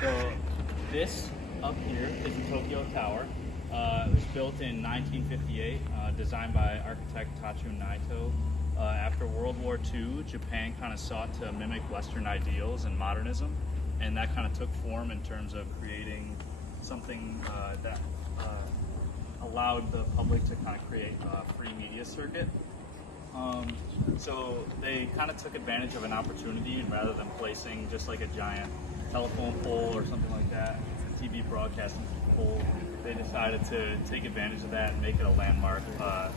So this up here is the Tokyo Tower. It was built in 1958, designed by architect Tacho Naito. After World War II, Japan kind of sought to mimic Western ideals and modernism, and that kind of took form in terms of creating something that allowed the public to kind of create a free media circuit. So they kind of took advantage of an opportunity, and rather than placing just like a giant telephone pole or something like that, TV broadcasting pole, they decided to take advantage of that and make it a landmark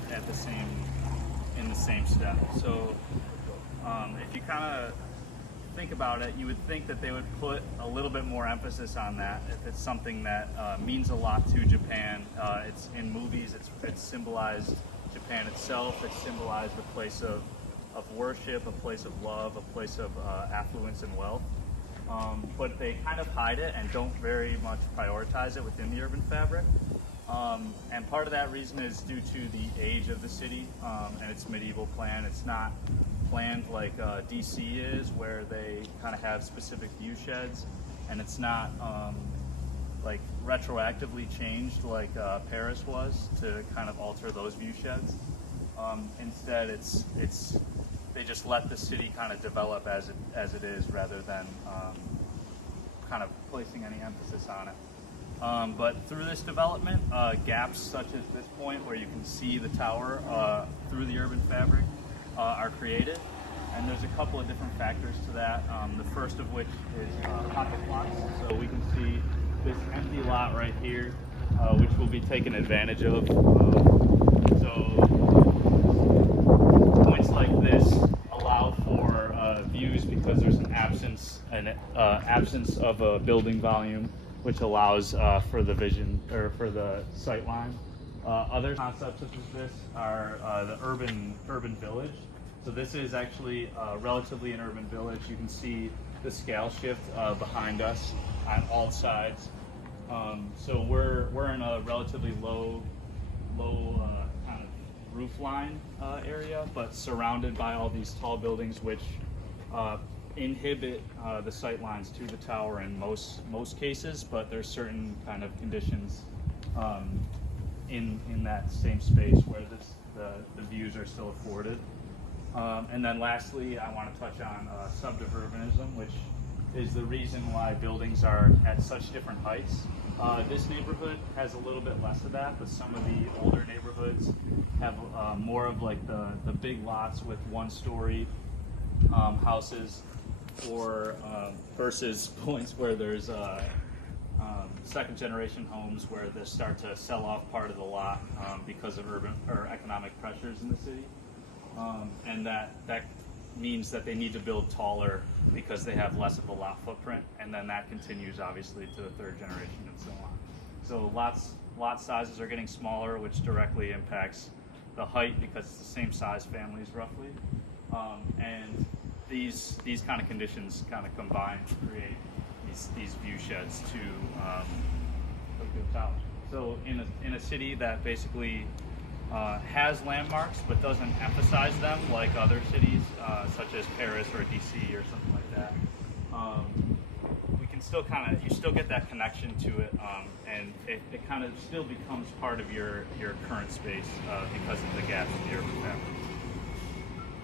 in the same step. So if you kind of think about it, you would think that they would put a little bit more emphasis on that if it's something that means a lot to Japan. It's in movies, it's symbolized Japan itself, it's symbolized a place of worship, a place of love, a place of affluence and wealth. But they kind of hide it and don't very much prioritize it within the urban fabric. And part of that reason is due to the age of the city and its medieval plan. It's not planned like DC is, where they kind of have specific view sheds, and it's not like retroactively changed like Paris was to kind of alter those view sheds. Instead, they just let the city kind of develop as it is, rather than kind of placing any emphasis on it. But through this development, gaps such as this point where you can see the tower through the urban fabric are created. And there's a couple of different factors to that. The first of which is pocket plots. So we can see this empty lot right here, which will be taken advantage of. So points like this allow for views because there's an absence of a building volume, which allows for the vision or for the sight line. Other concepts such as this are the urban village. So this is actually relatively an urban village. You can see the scale shift behind us on all sides. So we're in a relatively low kind of roof line area, but surrounded by all these tall buildings, which inhibit the sight lines to the tower in most cases. But there's certain kind of conditions in that same space where the views are still afforded. And then lastly, I want to touch on urbanism, which is the reason why buildings are at such different heights. This neighborhood has a little bit less of that, but some of the older neighborhoods have more of like the big lots with one-story houses, or versus points where there's second-generation homes where they start to sell off part of the lot because of urban or economic pressures in the city. And that means that they need to build taller because they have less of a lot footprint, and then that continues obviously to the third generation and so on. So lot sizes are getting smaller, which directly impacts the height because it's the same size families roughly. And these kind of conditions kind of combine to create these view sheds to Tokyo Tower. So in a city that basically has landmarks but doesn't emphasize them like other cities such as Paris or DC or something like that, we can still you still get that connection to it, and it kind of still becomes part of your current space because of the gaps in the urban fabric.